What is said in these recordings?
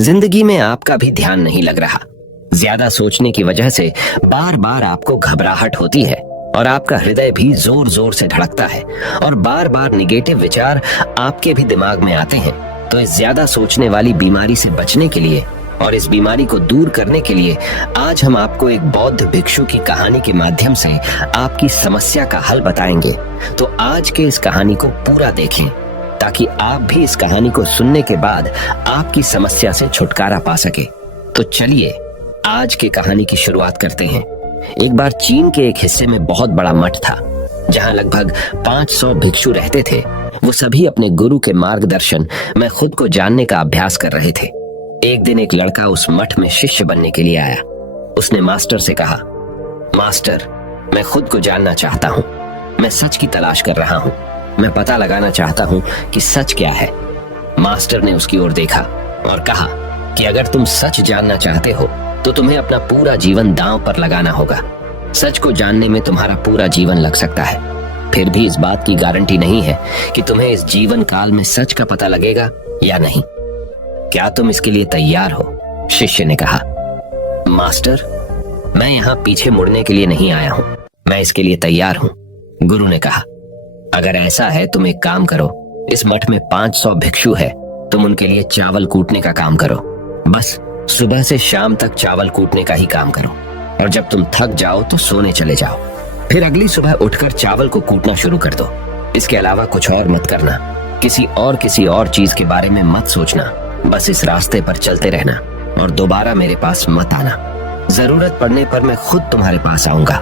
जिंदगी में आपका भी ध्यान नहीं लग रहा। ज्यादा सोचने की वजह से बार बार आपको घबराहट होती है और आपका हृदय भी जोर जोर से धड़कता है और बार बार निगेटिव विचार आपके भी दिमाग में आते हैं। तो इस ज्यादा सोचने वाली बीमारी से बचने के लिए और इस बीमारी को दूर करने के लिए आज हम आपको एक बौद्ध भिक्षु की कहानी के माध्यम से आपकी समस्या का हल बताएंगे। तो आज के इस कहानी को पूरा देखें ताकि आप भी इस कहानी को सुनने के बाद आपकी समस्या से छुटकारा पा सके। तो चलिए आज की कहानी की शुरुआत करते हैं। एक बार चीन के एक हिस्से में बहुत बड़ा मठ था जहां लगभग 500 भिक्षु रहते थे। वो सभी अपने गुरु के मार्गदर्शन में खुद को जानने का अभ्यास कर रहे थे। एक दिन एक लड़का उस मठ में शिष्य बनने के लिए आया। उसने मास्टर से कहा, मास्टर, मैं खुद को जानना चाहता हूँ। मैं सच की तलाश कर रहा हूँ। मैं पता लगाना चाहता हूँ कि सच क्या है। मास्टर ने उसकी ओर देखा और कहा कि अगर तुम सच जानना चाहते हो तो तुम्हें अपना पूरा जीवन दांव पर लगाना होगा। सच को जानने में तुम्हारा पूरा जीवन लग सकता है। फिर भी इस बात की गारंटी नहीं है कि तुम्हें इस जीवन काल में सच का पता लगेगा या नहीं। क्या तुम इसके लिए तैयार हो? शिष्य ने कहा, मास्टर, मैं यहाँ पीछे मुड़ने के लिए नहीं आया हूँ। मैं इसके लिए तैयार हूँ। गुरु ने कहा, अगर ऐसा है तुम एक काम करो। इस मठ में 500 भिक्षु है। तुम उनके लिए चावल कूटने का काम करो। बस सुबह से शाम तक चावल कूटने का ही काम करो और जब तुम थक जाओ तो सोने चले जाओ। फिर अगली सुबह उठकर चावल को कूटना शुरू कर दो। इसके अलावा कुछ और मत करना। किसी और चीज के बारे में मत सोचना। बस इस रास्ते पर चलते रहना और दोबारा मेरे पास मत आना। जरूरत पड़ने पर मैं खुद तुम्हारे पास आऊंगा।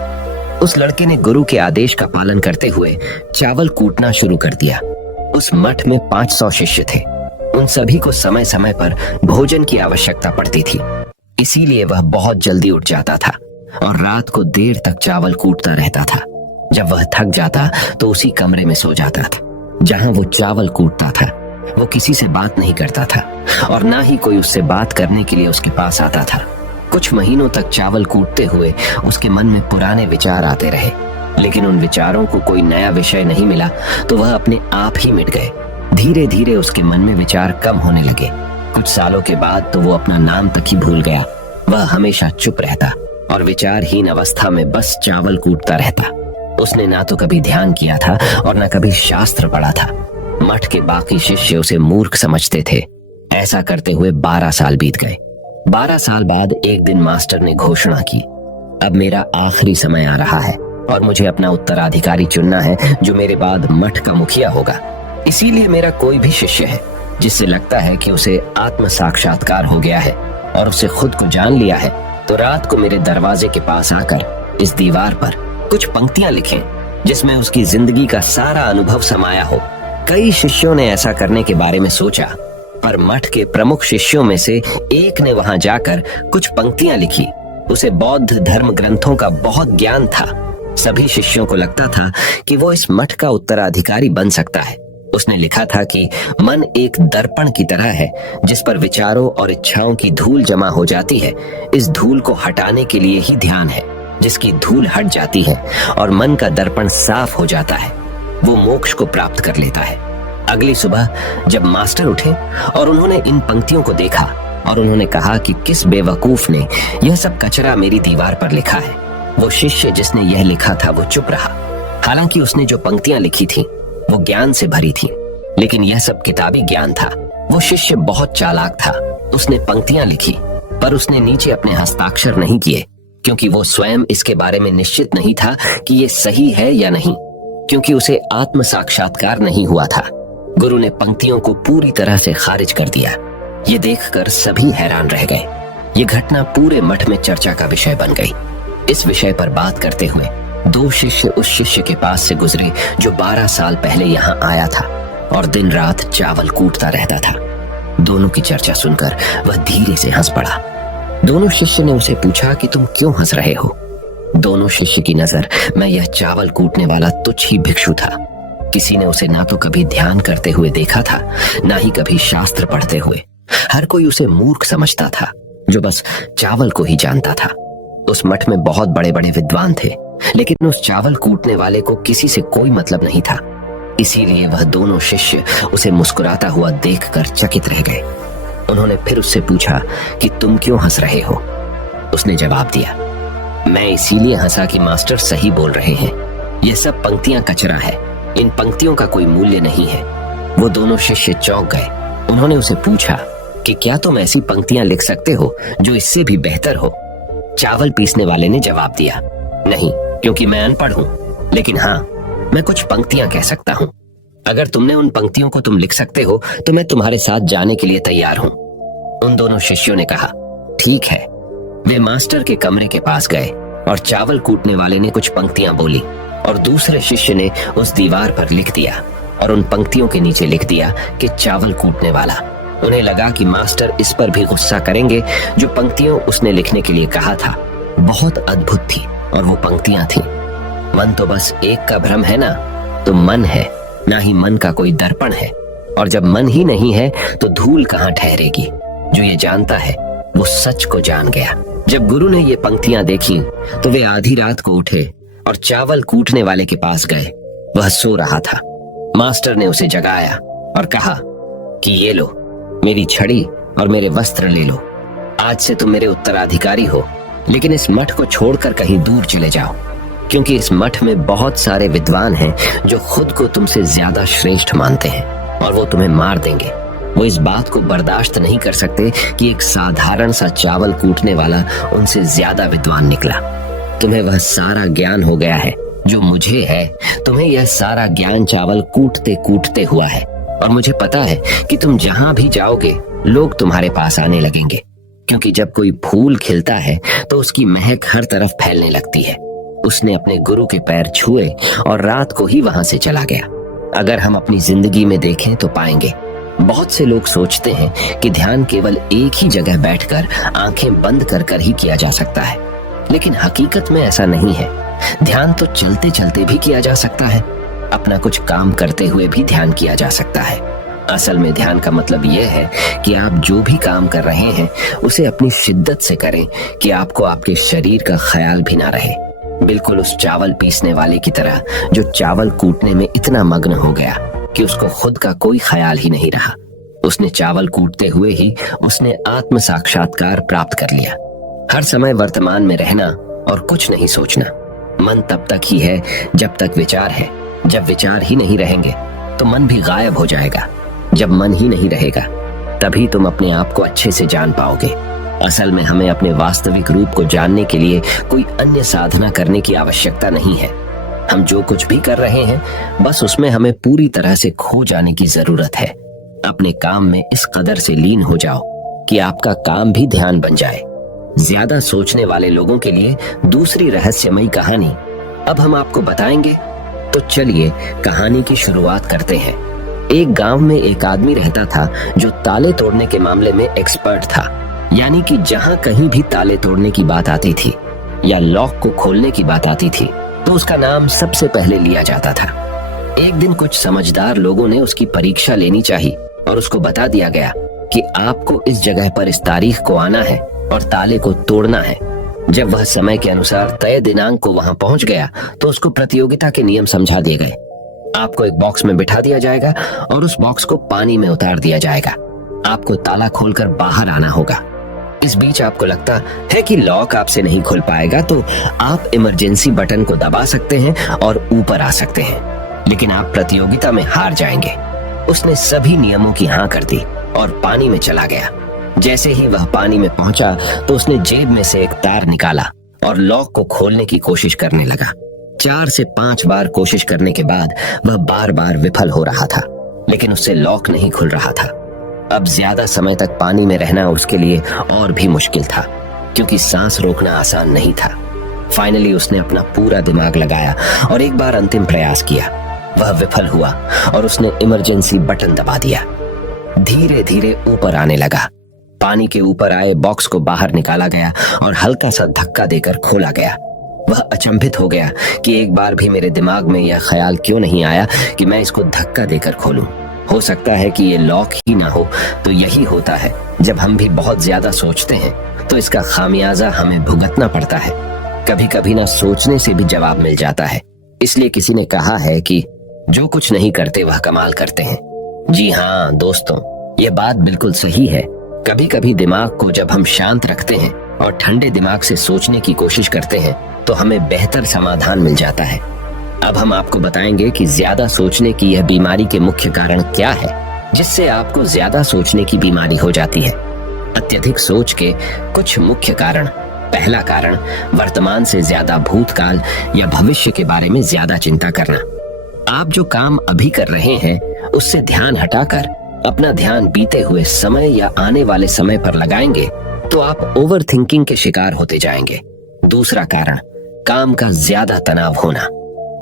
उस लड़के ने गुरु के आदेश का पालन करते हुए चावल कूटना शुरू कर दिया। उस मठ में 500 शिष्य थे। उन सभी को समय समय पर भोजन की आवश्यकता पड़ती थी, इसीलिए वह बहुत जल्दी उठ जाता था और रात को देर तक चावल कूटता रहता था। जब वह थक जाता तो उसी कमरे में सो जाता था जहां वो चावल कूटता था। वो किसी से बात नहीं करता था और ना ही कोई उससे बात करने के लिए उसके पास आता था। कुछ महीनों तक चावल कूटते हुए उसके मन में पुराने विचार आते रहे, लेकिन उन विचारों को कोई नया विषय नहीं मिला तो वह अपने आप ही मिट गए। धीरे धीरे उसके मन में विचार कम होने लगे। कुछ सालों के बाद तो वो अपना नाम तक ही भूल गया। वह हमेशा चुप रहता और विचारहीन अवस्था में बस चावल कूटता रहता। उसने ना तो कभी ध्यान किया था और न कभी शास्त्र पढ़ा था। मठ के बाकी शिष्य उसे मूर्ख समझते थे। ऐसा करते हुए 12 साल बीत गए। 12 साल बाद एक दिन मास्टर ने घोषणा की, अब मेरा आखिरी समय आ रहा है और मुझे अपना उत्तराधिकारी चुनना है जो मेरे बाद मठ का मुखिया होगा। इसीलिए मेरा कोई भी शिष्य है जिससे लगता है कि उसे आत्म साक्षात्कार हो गया है और उसे खुद को जान लिया है, तो रात को मेरे दरवाजे के पास आकर इस दीवार पर कुछ पंक्तियां लिखें जिसमें उसकी जिंदगी का सारा अनुभव समाया हो। कई शिष्यों ने ऐसा करने के बारे में सोचा, पर मठ के प्रमुख शिष्यों में से एक ने वहां जाकर कुछ पंक्तियां लिखी। उसे बौद्ध धर्म ग्रंथों का बहुत ज्ञान था। सभी शिष्यों को लगता था कि वो इस मठ का उत्तराधिकारी बन सकता है। उसने लिखा था कि मन एक दर्पण की तरह है जिस पर विचारों और इच्छाओं की धूल जमा हो जाती है। इस धूल को हटाने के लिए ही ध्यान है। जिसकी धूल हट जाती है और मन का दर्पण साफ हो जाता है, वो मोक्ष को प्राप्त कर लेता है। अगली सुबह जब मास्टर उठे और उन्होंने इन पंक्तियों को देखा और उन्होंने कहा कि किस बेवकूफ ने यह सब कचरा मेरी दीवार पर लिखा है। वो शिष्य जिसने यह लिखा था वो चुप रहा। हालांकि उसने जो पंक्तियां लिखी थी वो ज्ञान से भरी थी, लेकिन यह सब किताबी ज्ञान था। वो शिष्य बहुत चालाक था। उसने पंक्तियां लिखी पर उसने नीचे अपने हस्ताक्षर नहीं किए, क्योंकि वो स्वयं इसके बारे में निश्चित नहीं था कि ये सही है या नहीं, क्योंकि उसे आत्म साक्षात्कार नहीं हुआ था। गुरु ने पंक्तियों को पूरी तरह से खारिज कर दिया। ये देखकर सभी हैरान रह गए। ये घटना पूरे मठ में चर्चा का विषय बन गई। इस विषय पर बात करते हुए 2 शिष्य उस शिष्य के पास से गुजरे जो 12 साल पहले यहाँ आया था और दिन रात चावल कूटता रहता था। दोनों की चर्चा सुनकर वह धीरे से हंस पड़ा। दोनों शिष्य ने उसे पूछा कि तुम क्यों हंस रहे हो? दोनों शिष्य की नजर में यह चावल कूटने वाला तुच्छ ही भिक्षु था। किसी ने उसे ना तो कभी ध्यान करते हुए देखा था, ना ही कभी शास्त्र पढ़ते हुए। हर कोई उसे मूर्ख समझता था जो बस चावल को ही जानता था। उस मठ में बहुत बड़े बड़े विद्वान थे, लेकिन उस चावल कूटने वाले को किसी से कोई मतलब नहीं था। इसीलिए वह दोनों शिष्य उसे मुस्कुराता हुआ देखकर चकित रह गए। उन्होंने फिर उससे पूछा कि तुम क्यों हंस रहे हो। उसने जवाब दिया, मैं इसीलिए हंसा कि मास्टर सही बोल रहे हैं। ये सब पंक्तियां कचरा है, इन पंक्तियों का कोई मूल्य नहीं है। वो दोनों शिष्य चौंक गए। उन्होंने उसे पूछा कि क्या तुम ऐसी पंक्तियां लिख सकते हो जो इससे भी बेहतर हो। चावल पीसने वाले ने जवाब दिया, नहीं, क्योंकि मैं अनपढ़ हूं, लेकिन हाँ, मैं कुछ पंक्तियां कह सकता हूं। अगर तुमने उन पंक्तियों को तुम लिख सकते हो तो मैं तुम्हारे साथ जाने के लिए तैयार हूं। उन दोनों शिष्यों ने कहा, ठीक है। वे मास्टर के कमरे के पास गए और चावल कूटने वाले ने कुछ पंक्तियां बोली और दूसरे शिष्य ने उस दीवार पर लिख दिया और उन पंक्तियों के नीचे लिख दिया कि चावल कूटने वाला। उन्हें लगा कि मास्टर इस पर भी गुस्सा करेंगे। जो पंक्तियों उसने लिखने के लिए कहा था बहुत अद्भुत थी और वो पंक्तियां थीं, मन तो बस एक का भ्रम है ना, तो मन है, ना ही मन का कोई दर्पण है। और जब मन ही नहीं है तो धूल कहाँ ठहरेगी। जो ये जानता है वो सच को जान गया। जब गुरु ने ये पंक्तियां देखी तो वे आधी रात को उठे और चावल कूटने वाले के पास गए। वह सो रहा था। मास्टर ने उसे जगाया और कहा कि ये लो, मेरी छड़ी और मेरे वस्त्र ले लो। आज से तुम मेरे उत्तराधिकारी हो, लेकिन इस मठ को छोड़कर कहीं दूर चले जाओ, क्योंकि इस मठ में बहुत सारे विद्वान हैं जो खुद को तुमसे ज्यादा श्रेष्ठ मानते हैं और वो तुम्हें मार देंगे। वो इस बात को बर्दाश्त नहीं कर सकते कि एक साधारण सा चावल कूटने वाला उनसे ज्यादा विद्वान निकला। तुम्हें वह सारा ज्ञान हो गया है जो मुझे है। तुम्हें यह सारा ज्ञान चावल कूटते कूटते हुआ है और मुझे पता है कि तुम जहां भी जाओगे लोग तुम्हारे पास आने लगेंगे, क्योंकि जब कोई फूल खिलता है तो उसकी महक हर तरफ फैलने लगती है। उसने अपने गुरु के पैर छुए और रात को ही वहां से चला गया। अगर हम अपनी जिंदगी में देखें तो पाएंगे बहुत से लोग सोचते हैं कि ध्यान केवल एक ही जगह बैठकर आंखें बंद कर कर ही किया जा सकता है, लेकिन हकीकत में ऐसा नहीं है। ध्यान तो चलते चलते भी किया जा सकता है, अपना कुछ काम करते हुए भी ध्यान किया जा सकता है। असल में ध्यान का मतलब यह है कि आप जो भी काम कर रहे हैं उसे अपनी शिद्दत से करें कि आपको आपके शरीर का ख्याल भी ना रहे। बिल्कुल उस चावल पीसने वाले की तरह जो चावल कूटने में इतना मग्न हो गया कि उसको खुद का कोई ख्याल ही नहीं रहा। उसने चावल कूटते हुए ही उसने आत्म साक्षात्कार प्राप्त कर लिया। हर समय वर्तमान में रहना और कुछ नहीं सोचना। मन तब तक ही है जब तक विचार है। जब विचार ही नहीं रहेंगे तो मन भी गायब हो जाएगा। जब मन ही नहीं रहेगा तभी तुम अपने आप को अच्छे से जान पाओगे। असल में हमें अपने वास्तविक रूप को जानने के लिए कोई अन्य साधना करने की आवश्यकता नहीं है। हम जो कुछ भी कर रहे हैं बस उसमें हमें पूरी तरह से खो जाने की जरूरत है। अपने काम में इस कदर से लीन हो जाओ कि आपका काम भी ध्यान बन जाए। ज्यादा सोचने वाले लोगों के लिए दूसरी रहस्यमयी कहानी अब हम आपको बताएंगे। तो चलिए कहानी की शुरुआत करते हैं। एक गांव में एक आदमी रहता था जो ताले तोड़ने के मामले में एक्सपर्ट था। यानी कि जहां कहीं भी ताले तोड़ने की बात आती थी या लॉक को खोलने की बात आती थी तो उसका नाम सबसे पहले लिया जाता था। एक दिन कुछ समझदार लोगों ने उसकी परीक्षा लेनी चाहिए और उसको बता दिया गया कि आपको इस जगह पर इस तारीख को आना है और ताले को तोड़ना है। जब वह समय के अनुसार तय दिनांक को वहां पहुंच गया तो उसको प्रतियोगिता के नियम समझा दिए गए। आपको एक बॉक्स में बिठा दिया जाएगा और उस बॉक्स को पानी में उतार दिया जाएगा। आपको ताला खोलकर बाहर आना होगा। इस बीच आपको लगता है कि लॉक आपसे नहीं खुल पाएगा तो आप इमरजेंसी बटन को दबा सकते हैं और ऊपर आ सकते हैं, लेकिन आप प्रतियोगिता में हार जाएंगे। उसने सभी नियमों की हाँ कर दी और पानी में चला गया। जैसे ही वह पानी में पहुंचा तो उसने जेब में से एक तार निकाला और लॉक को खोलने की कोशिश करने लगा। 4 से 5 बार कोशिश करने के बाद वह बार बार विफल हो रहा था, लेकिन उससे लॉक नहीं खुल रहा था। अब ज्यादा समय तक पानी में रहना उसके लिए और भी मुश्किल था, क्योंकि सांस रोकना आसान नहीं था। फाइनली उसने अपना पूरा दिमाग लगाया और एक बार अंतिम प्रयास किया। वह विफल हुआ और उसने इमरजेंसी बटन दबा दिया। धीरे धीरे ऊपर आने लगा। पानी के ऊपर आए बॉक्स को बाहर निकाला गया और हल्का सा धक्का देकर खोला गया। वह अचंभित हो गया कि एक बार भी मेरे दिमाग में यह ख्याल क्यों नहीं आया कि मैं इसको धक्का देकर खोलूं। हो सकता है कि ये लॉक ही ना हो। तो यही होता है, जब हम भी बहुत ज्यादा सोचते हैं तो इसका खामियाजा हमें भुगतना पड़ता है। कभी कभी ना सोचने से भी जवाब मिल जाता है। इसलिए किसी ने कहा है कि जो कुछ नहीं करते वह कमाल करते हैं। जी हाँ दोस्तों, ये बात बिल्कुल सही है। कभी कभी दिमाग को जब हम शांत रखते हैं और ठंडे दिमाग से सोचने की कोशिश करते हैं तो हमें बेहतर समाधान मिल जाता है। अब हम आपको बताएंगे कि ज्यादा सोचने की यह बीमारी के मुख्य कारण क्या है, जिससे आपको ज्यादा सोचने की बीमारी हो जाती है। अत्यधिक सोच के कुछ मुख्य कारण। पहला कारण, वर्तमान से ज्यादा भूतकाल या भविष्य के बारे में ज्यादा चिंता करना। आप जो काम अभी कर रहे हैं उससे ध्यान हटाकर अपना ध्यान बीते हुए समय या आने वाले समय पर लगाएंगे तो आप ओवर थिंकिंग के शिकार होते जाएंगे। दूसरा कारण, काम का ज्यादा तनाव होना।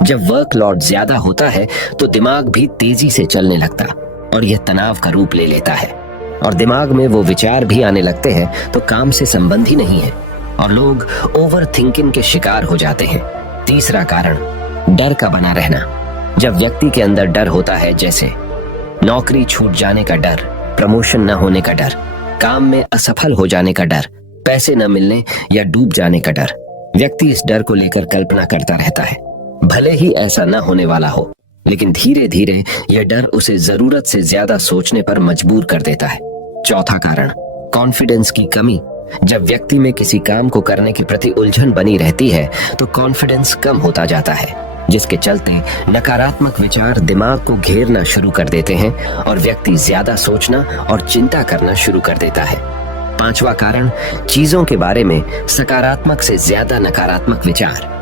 जब वर्कलोड ज्यादा होता है तो दिमाग भी तेजी से चलने लगता और यह तनाव का रूप ले लेता है और दिमाग में वो विचार भी आने लगते हैं तो काम से संबंध ही नहीं है और लोग ओवर थिंकिंग के शिकार हो जाते हैं। तीसरा कारण, डर का बना रहना। जब व्यक्ति के अंदर डर होता है, जैसे नौकरी छूट जाने का डर, प्रमोशन न होने का डर, काम में असफल हो जाने का डर, पैसे न मिलने या डूब जाने का डर, व्यक्ति इस डर को लेकर कल्पना करता रहता है। भले ही ऐसा न होने वाला हो, लेकिन धीरे धीरे यह डर उसे जरूरत से ज्यादा सोचने पर मजबूर कर देता है। चौथा कारण, कॉन्फिडेंस की कमी। जब व्यक्ति में किसी काम को करने के प्रति उलझन बनी रहती है तो कॉन्फिडेंस कम होता जाता है, जिसके चलते नकारात्मक विचार दिमाग को घेरना शुरू कर देते हैं और व्यक्ति ज्यादा सोचना और चिंता करना शुरू कर देता है। पांचवा कारण, चीजों के बारे में सकारात्मक से ज्यादा नकारात्मक विचार।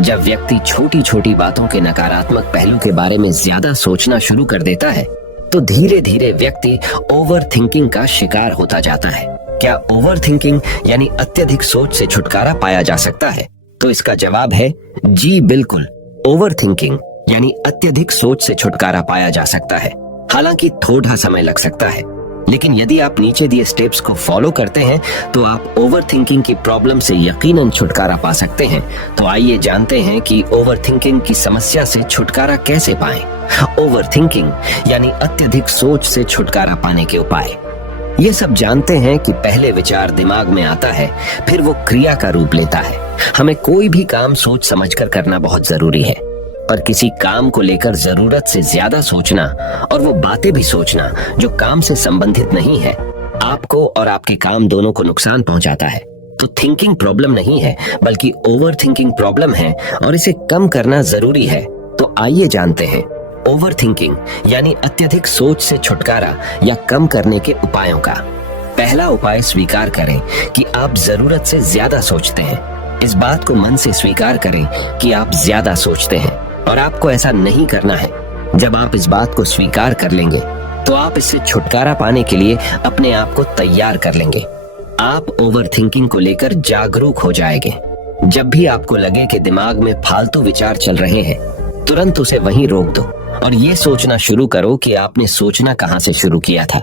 जब व्यक्ति छोटी छोटी बातों के नकारात्मक पहलू के बारे में ज्यादा सोचना शुरू कर देता है तो धीरे धीरे व्यक्ति ओवर थिंकिंग का शिकार होता जाता है। क्या ओवर थिंकिंग यानी अत्यधिक सोच से छुटकारा पाया जा सकता है? तो इसका जवाब है जी बिल्कुल। ओवर थिंकिंग यानी अत्यधिक सोच से छुटकारा पाया जा सकता है। हालांकि थोड़ा समय लग सकता है, लेकिन यदि आप नीचे दिए स्टेप्स को फॉलो करते हैं तो आप ओवर थिंकिंग की प्रॉब्लम से यकीनन छुटकारा पा सकते हैं। तो आइए जानते हैं कि ओवर थिंकिंग की समस्या से छुटकारा कैसे पाएं। ओवर थिंकिंग यानी अत्यधिक सोच से छुटकारा पाने के उपाय। ये सब जानते हैं कि पहले विचार दिमाग में आता है, फिर वो क्रिया का रूप लेता है। हमें कोई भी काम सोच समझकर करना बहुत जरूरी है, पर किसी काम को लेकर जरूरत से ज्यादा सोचना और वो बातें भी सोचना जो काम से संबंधित नहीं है, आपको और आपके काम दोनों को नुकसान पहुंचाता है। तो थिंकिंग प्रॉब्लम नहीं है, बल्कि ओवर थिंकिंग प्रॉब्लम है और इसे कम करना जरूरी है। तो आइए जानते हैं ओवर थिंकिंग यानी अत्यधिक सोच से छुटकारा या कम करने के उपायों का। पहला उपाय, स्वीकार करें कि आप जरूरत से ज्यादा सोचते हैं। इस बात को मन से स्वीकार करें कि आप ज्यादा सोचते हैं और आपको ऐसा नहीं करना है। जब आप इस बात को स्वीकार कर लेंगे तो आप इससे छुटकारा पाने के लिए अपने आप को तैयार कर लेंगे। आप ओवर थिंकिंग को लेकर जागरूक हो जाएंगे। जब भी आपको लगे कि दिमाग में फालतू विचार चल रहे हैं, तुरंत उसे वहीं रोक दो और ये सोचना शुरू करो कि आपने सोचना कहां से शुरू किया था।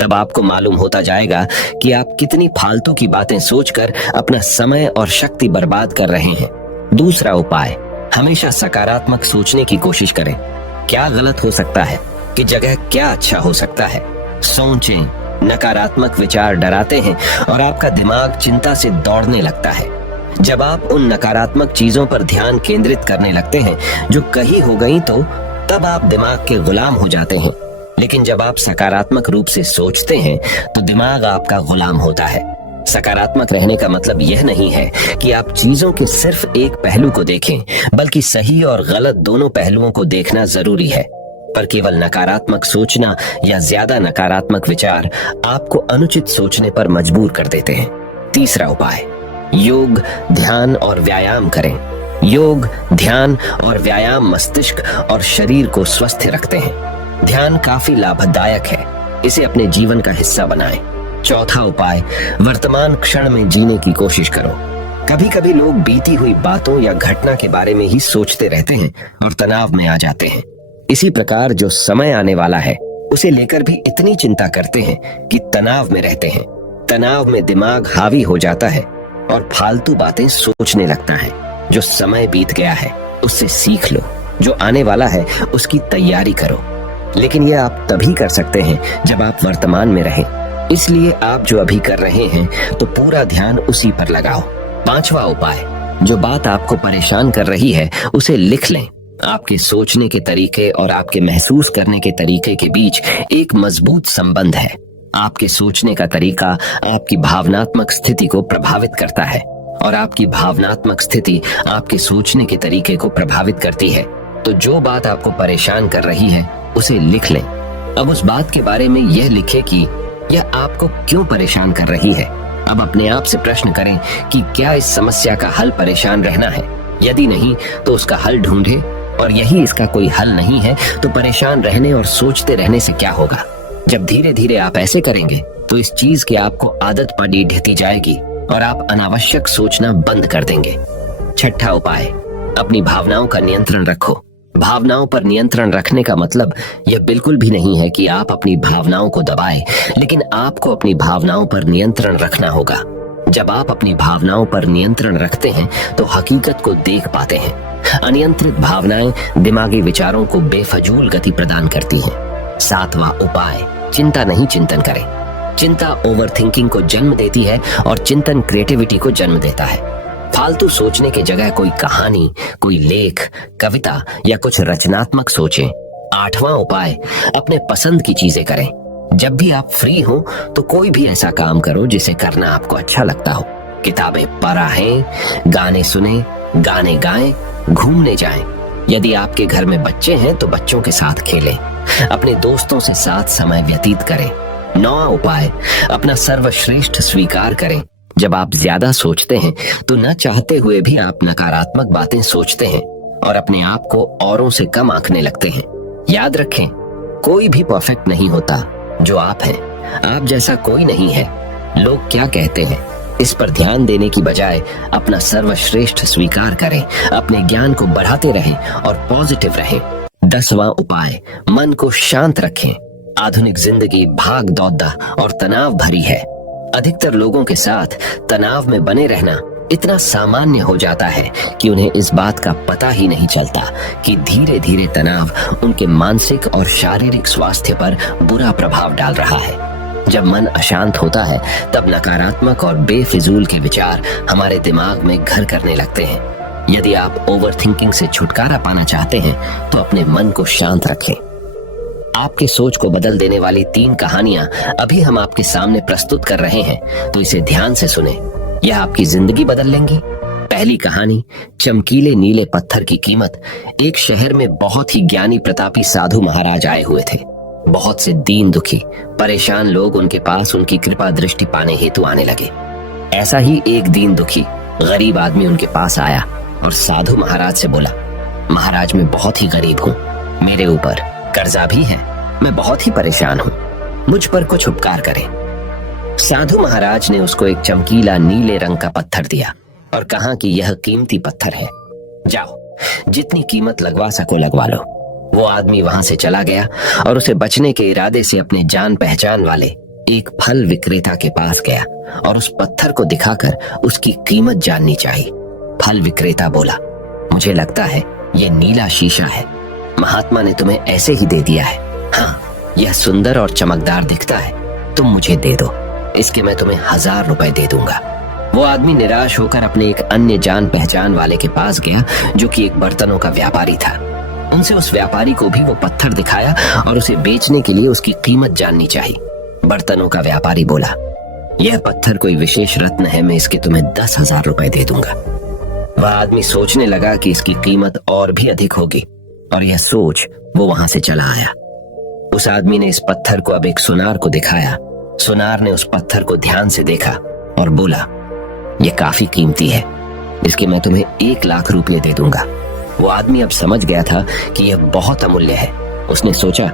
तब आपको मालूम होता जाएगा कि आप कितनी फालतू की बातें सोचकर अपना समय और शक्ति बर्बाद कर रहे हैं। दूसरा उपाय, हमेशा सकारात्मक सोचने की कोशिश करें। क्या गलत हो सकता है कि जगह क्या अच्छा हो सकता है। सोचें। नकारात्मक विचार डराते हैं और आपका दिमाग चिंता से दौड़ने लगता है। जब आप उन नकारात्मक चीजों पर ध्यान केंद्रित करने लगते हैं जो कहीं हो गई, तो तब आप दिमाग के गुलाम हो जाते हैं। लेकिन जब आप सकारात्मक रूप से सोचते हैं तो दिमाग आपका गुलाम होता है। सकारात्मक रहने का मतलब यह नहीं है कि आप चीजों के सिर्फ एक पहलू को देखें, बल्कि सही और गलत दोनों पहलुओं को देखना जरूरी है। पर केवल नकारात्मक सोचना या ज्यादा नकारात्मक विचार आपको अनुचित सोचने पर मजबूर कर देते हैं। तीसरा उपाय, योग, ध्यान और व्यायाम करें। योग, ध्यान और व्यायाम मस्तिष्क और शरीर को स्वस्थ रखते हैं। ध्यान काफी लाभदायक है, इसे अपने जीवन का हिस्सा बनाएं। चौथा उपाय, वर्तमान क्षण में जीने की कोशिश करो। कभी कभी लोग बीती हुई बातों या घटना के बारे में ही सोचते रहते हैं और तनाव में आ जाते हैं। इसी प्रकार जो समय आने वाला है उसे लेकर भी इतनी चिंता करते हैं कि तनाव में रहते हैं। तनाव में दिमाग हावी हो जाता है और फालतू बातें सोचने लगता है। जो समय बीत गया है उससे सीख लो, जो आने वाला है उसकी तैयारी करो। लेकिन यह आप तभी कर सकते हैं जब आप वर्तमान में रहें। इसलिए आप जो अभी कर रहे हैं तो पूरा ध्यान उसी पर लगाओ। पांचवा उपाय, जो बात आपको परेशान कर रही है उसे लिख लें। आपके सोचने के तरीके और आपके महसूस करने के तरीके के बीच एक मजबूत संबंध है। आपके सोचने का तरीका आपकी भावनात्मक स्थिति को प्रभावित करता है और आपकी भावनात्मक स्थिति आपके सोचने के तरीके को प्रभावित करती है। तो जो बात आपको परेशान कर रही है उसे लिख लें। अब उस बात के बारे में यह लिखें कि यह आपको क्यों परेशान कर रही है। अब अपने आप से प्रश्न करें कि क्या इस समस्या का हल परेशान रहना है। यदि नहीं तो उसका हल ढूंढें, और यही इसका कोई हल नहीं है तो परेशान रहने और सोचते रहने से क्या होगा। जब धीरे धीरे आप ऐसे करेंगे तो इस चीज की आपको आदत पड़ी ढहती जाएगी और आप अनावश्यक सोचना बंद कर देंगे। छठा उपाय, अपनी भावनाओं का नियंत्रण रखो। भावनाओं पर नियंत्रण रखने का मतलब यह बिल्कुल भी नहीं है कि आप अपनी भावनाओं को दबाएं, लेकिन आपको अपनी भावनाओं पर नियंत्रण रखना होगा। जब आप अपनी भावनाओं पर नियंत्रण रखते हैं तो हकीकत को देख पाते हैं। अनियंत्रित भावनाएं दिमागी विचारों को बेफजूल गति प्रदान करती हैं। सातवां उपाय, चिंता नहीं चिंतन करें। चिंता ओवरथिंकिंग को जन्म देती है और चिंतन क्रिएटिविटी को जन्म देता है। फालतू सोचने की जगह कोई कहानी, कोई लेख, कविता या कुछ रचनात्मक सोचें। आठवां उपाय, अपने पसंद की चीजें करें। जब भी आप फ्री हो तो कोई भी ऐसा काम करो जिसे करना आपको अच्छा लगता हो। किताबें पढ़ें, गाने सुने, गाने गाएं, घूमने जाएं। यदि आपके घर में बच्चे हैं तो बच्चों के साथ खेलें, अपने दोस्तों से साथ समय व्यतीत करें। नौवां उपाय, अपना सर्वश्रेष्ठ स्वीकार करें। जब आप ज्यादा सोचते हैं तो न चाहते हुए भी आप नकारात्मक बातें सोचते हैं और अपने आप को औरों से कम आंकने लगते हैं। याद रखें, कोई भी परफेक्ट नहीं होता जो आप हैं। आप जैसा कोई नहीं है। लोग क्या कहते हैं इस पर ध्यान देने की बजाय अपना सर्वश्रेष्ठ स्वीकार करें, अपने ज्ञान को बढ़ाते रहें और पॉजिटिव रहें। 10वां उपाय, मन को शांत रखें। आधुनिक जिंदगी भाग दौड़ और तनाव भरी है। अधिकतर लोगों के साथ तनाव में बने रहना इतना सामान्य हो जाता है कि उन्हें इस बात का पता ही नहीं चलता कि धीरे धीरे तनाव उनके मानसिक और शारीरिक स्वास्थ्य पर बुरा प्रभाव डाल रहा है। जब मन अशांत होता है तब नकारात्मक और बेफिजूल के विचार हमारे दिमाग में घर करने लगते हैं। यदि आप ओवरथिंकिंग से छुटकारा पाना चाहते हैं तो अपने मन को शांत रखें। आपके सोच को बदल देने वाली 3 कहानियां अभी हम आपके सामने प्रस्तुत कर रहे हैं, तो इसे ध्यान से सुने। यह आपकी जिंदगी बदल लेंगी। पहली कहानी, चमकीले नीले पत्थर की कीमत। एक शहर में बहुत ही ज्ञानी प्रतापी साधु महाराज आए हुए थे। बहुत से दीन दुखी परेशान लोग उनके पास उनकी कृपा दृष्टि पाने हेतु आने लगे। ऐसा ही एक दीन दुखी गरीब आदमी उनके पास आया और साधु महाराज से बोला, महाराज मैं बहुत ही गरीब हूँ, मेरे ऊपर कर्जा भी है, मैं बहुत ही परेशान हूँ, मुझ पर कुछ उपकार करें। साधु महाराज ने उसको एक चमकीला नीले रंग का पत्थर दिया और कहा कि यह कीमती पत्थर है, जाओ जितनी कीमत लगवा सको लगवा लो। वो आदमी वहां से चला गया और उसे बचने के इरादे से अपने जान पहचान वाले एक फल विक्रेता के पास गया और उस पत्थर को दिखाकर उसकी कीमत जाननी चाहिए। फल विक्रेता बोला, मुझे लगता है यह नीला शीशा है, महात्मा ने तुम्हें ऐसे ही दे दिया है। हाँ, यह सुंदर और चमकदार दिखता है, तुम मुझे दे दो, इसके मैं तुम्हें 1000 रुपए दे दूंगा। वो आदमी निराश होकर अपने एक अन्य जान पहचान वाले के पास गया जो कि एक बर्तनों का व्यापारी था। उनसे उस व्यापारी को भी वो पत्थर दिखाया और उसे बेचने के लिए उसकी कीमत जाननी चाहिए। बर्तनों का व्यापारी बोला, यह पत्थर कोई विशेष रत्न है, मैं इसके तुम्हें 10,000 रुपए दे दूंगा। वह आदमी सोचने लगा कि इसकी कीमत और भी अधिक होगी और यह सोच वो वहां से चला आया। उस आदमी ने इस पत्थर को अब एक सुनार को दिखाया। सुनार ने उस पत्थर को ध्यान से देखा और बोला, यह काफी कीमती है, इसके मैं तुम्हें 1 लाख रुपये दे दूंगा। वो आदमी अब समझ गया था कि यह बहुत अमूल्य है। उसने सोचा,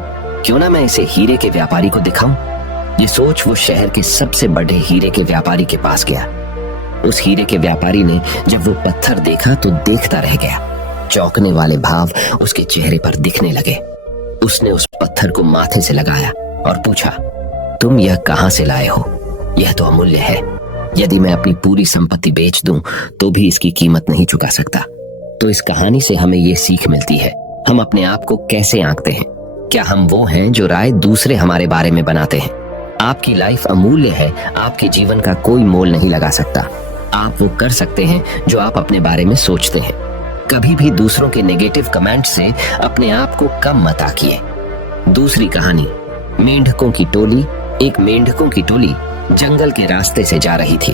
क्यों ना मैं इसे हीरे के व्यापारी को दिखाऊं। ये सोच वो शहर के सबसे बड़े हीरे के व्यापारी के पास गया। उस हीरे के व्यापारी ने जब वो पत्थर देखा तो देखता रह गया। चौंकने वाले भाव उसके चेहरे पर दिखने लगे। उसने उस पत्थर को माथे से लगाया और पूछा, तुम यह कहां से लाए हो? यह तो अमूल्य है, यदि मैं अपनी पूरी संपत्ति बेच दूं तो भी इसकी कीमत नहीं चुका सकता। तो इस कहानी से हमें ये सीख मिलती है, हम अपने आप को कैसे आंकते हैं। क्या हम वो हैं जो राय दूसरे हमारे बारे में बनाते हैं? आपकी लाइफ अमूल्य है, आपके जीवन का कोई मोल नहीं लगा सकता। आप वो कर सकते हैं जो आप अपने बारे में सोचते हैं। कभी भी दूसरों के नेगेटिव कमेंट से अपने आप को कम मत आंकिए। दूसरी कहानी, मेंढकों की टोली एक मेंढकों की टोली जंगल के रास्ते से जा रही थी।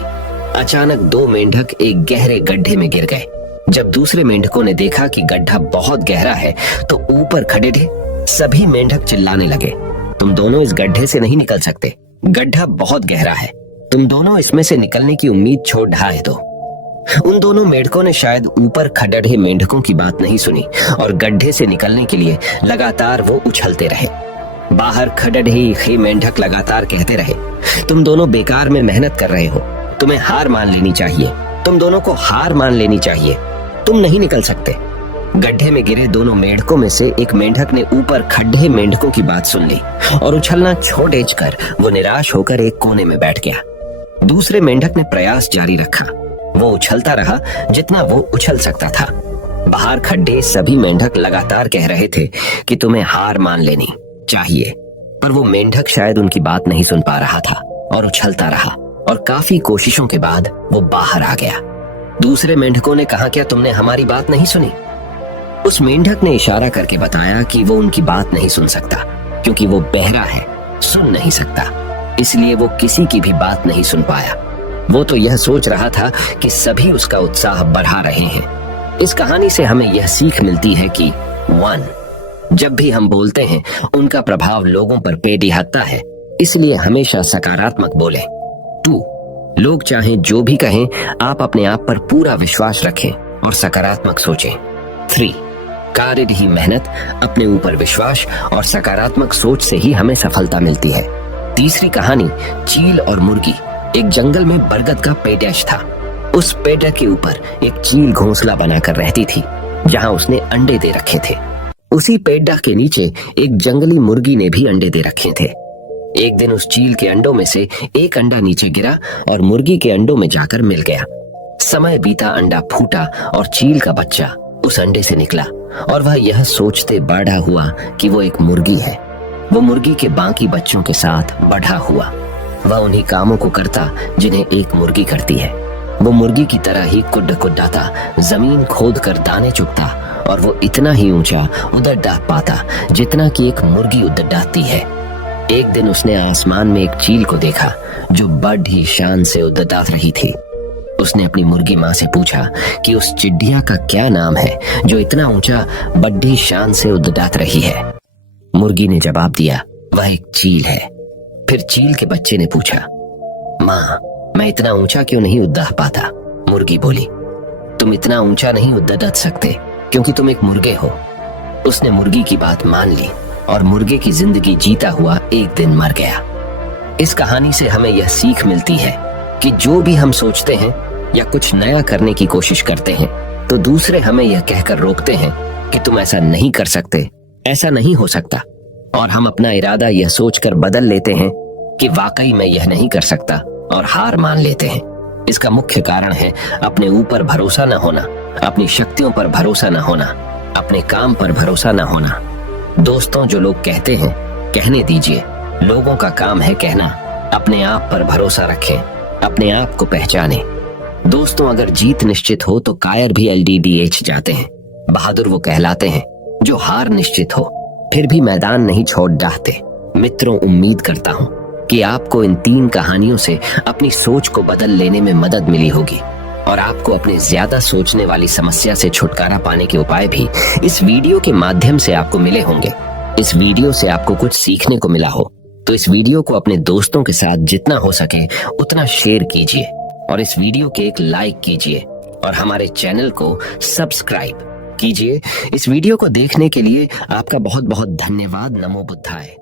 अचानक दो मेंढक एक गहरे गड्ढे में गिर गए। जब दूसरे मेंढकों ने देखा कि गड्ढा बहुत गहरा है तो ऊपर खड़े थे सभी मेंढक चिल्लाने लगे, तुम दोनों इस गड्ढे से नहीं निकल सकते, गड्ढा बहुत गहरा है, तुम दोनों इसमें से निकलने की उम्मीद छोड़ ढाए दो। उन दोनों मेंढकों ने शायद ऊपर खड़े मेंढकों की बात नहीं सुनी और गड्ढे से निकलने के लिए लगातार वो उछलते रहे। बाहर खड़े मेंढक लगातार कहते रहे, तुम दोनों बेकार में मेहनत कर रहे हो, तुम्हें हार मान लेनी चाहिए, तुम दोनों को हार मान लेनी चाहिए, तुम नहीं निकल सकते। गड्ढे में गिरे दोनों मेंढकों में से एक मेंढक ने ऊपर खड़े मेंढकों की बात सुन ली और उछलना छोड़ कर वो निराश होकर एक कोने में बैठ गया। दूसरे मेंढक ने प्रयास जारी रखा, वो उछलता रहा जितना वो उछल सकता था। बाहर खड़े सभी मेंढक लगातार कह रहे थे कि तुम्हें हार मान लेनी चाहिए, पर वो मेंढक शायद उनकी बात नहीं सुन पा रहा था और उछलता रहा और काफी कोशिशों के बाद वो बाहर आ गया। दूसरे मेंढकों ने कहा, क्या तुमने हमारी बात नहीं सुनी? उस मेंढक ने इशारा करके बताया कि वो उनकी बात नहीं सुन सकता क्योंकि वो बहरा है, सुन नहीं सकता, इसलिए वो किसी की भी बात नहीं सुन पाया। वो तो यह सोच रहा था कि सभी उसका उत्साह बढ़ा रहे हैं। इस कहानी से हमें यह सीख मिलती है कि 1. जब भी हम बोलते हैं उनका प्रभाव लोगों पर पेड़िहाता है, इसलिए हमेशा सकारात्मक बोलें। 2. लोग चाहें जो भी कहें, आप अपने आप पर पूरा विश्वास रखें और सकारात्मक सोचें। 3. कार्य ही मेहनत, अपने ऊपर विश्वास और सकारात्मक सोच से ही हमें सफलता मिलती है। तीसरी कहानी, चील और मुर्गी। एक जंगल में बरगद का पेड़ था। उस पेड़ के ऊपर एक चील घोंसला बनाकर रहती थी जहां उसने अंडे दे रखे थे। उसी पेड़ के नीचे एक जंगली मुर्गी ने भी अंडे दे रखे थे। एक दिन उस चील के अंडों में से एक अंडा नीचे गिरा और मुर्गी के अंडों में जाकर मिल गया। समय बीता, अंडा फूटा और चील का बच्चा उस अंडे से निकला और वह यह सोचते बड़ा हुआ कि वो एक मुर्गी है। वो मुर्गी के बाकी बच्चों के साथ बढ़ा हुआ। वह उन्हीं कामों को करता जिन्हें एक मुर्गी करती है। वो मुर्गी की तरह ही कुड्डाता, जमीन खोद कर दाने चुगता और वो इतना ही ऊंचा उड़द डाह पाता जितना कि एक मुर्गी उड़द डाहती है। एक दिन उसने आसमान में एक चील को देखा जो बड़ी शान से उड़द डाह रही थी। उसने अपनी मुर्गी माँ से पूछा कि उस चिड़िया का क्या नाम है जो इतना ऊंचा बड़ी शान से उड़द डाह रही है। मुर्गी ने जवाब दिया, वह एक चील है। फिर चील के बच्चे ने पूछा, माँ मैं इतना ऊंचा क्यों नहीं उड़ पाता? मुर्गी बोली, तुम इतना ऊंचा नहीं उड़ सकते क्योंकि तुम एक मुर्गे हो। उसने मुर्गी की बात मान ली और मुर्गे की जिंदगी जीता हुआ एक दिन मर गया। इस कहानी से हमें यह सीख मिलती है कि जो भी हम सोचते हैं या कुछ नया करने की कोशिश करते हैं तो दूसरे हमें यह कहकर रोकते हैं कि तुम ऐसा नहीं कर सकते, ऐसा नहीं हो सकता, और हम अपना इरादा यह सोचकर बदल लेते हैं कि वाकई मैं यह नहीं कर सकता और हार मान लेते हैं। इसका मुख्य कारण है अपने ऊपर भरोसा न होना, अपनी शक्तियों पर भरोसा न होना, अपने काम पर भरोसा न होना। दोस्तों, जो लोग कहते हैं कहने दीजिए, लोगों का काम है कहना। अपने आप पर भरोसा रखें, अपने आप को पहचानें। दोस्तों, अगर जीत निश्चित हो तो कायर भी LDDH जाते हैं। बहादुर वो कहलाते हैं जो हार निश्चित हो फिर भी मैदान नहीं छोड़ डाहते। मित्रों, उम्मीद करता हूँ कि आपको इन 3 कहानियों से अपनी सोच को बदल लेने में मदद मिली होगी और आपको अपने ज्यादा सोचने वाली समस्या से छुटकारा पाने के उपाय भी इस वीडियो के माध्यम से आपको मिले होंगे। इस वीडियो से आपको कुछ सीखने को मिला हो तो इस वीडियो को अपने दोस्तों के साथ जितना हो सके उतना शेयर कीजिए और इस वीडियो के एक लाइक कीजिए और हमारे चैनल को सब्सक्राइब कीजिए। इस वीडियो को देखने के लिए आपका बहुत बहुत धन्यवाद। नमो बुद्धाय।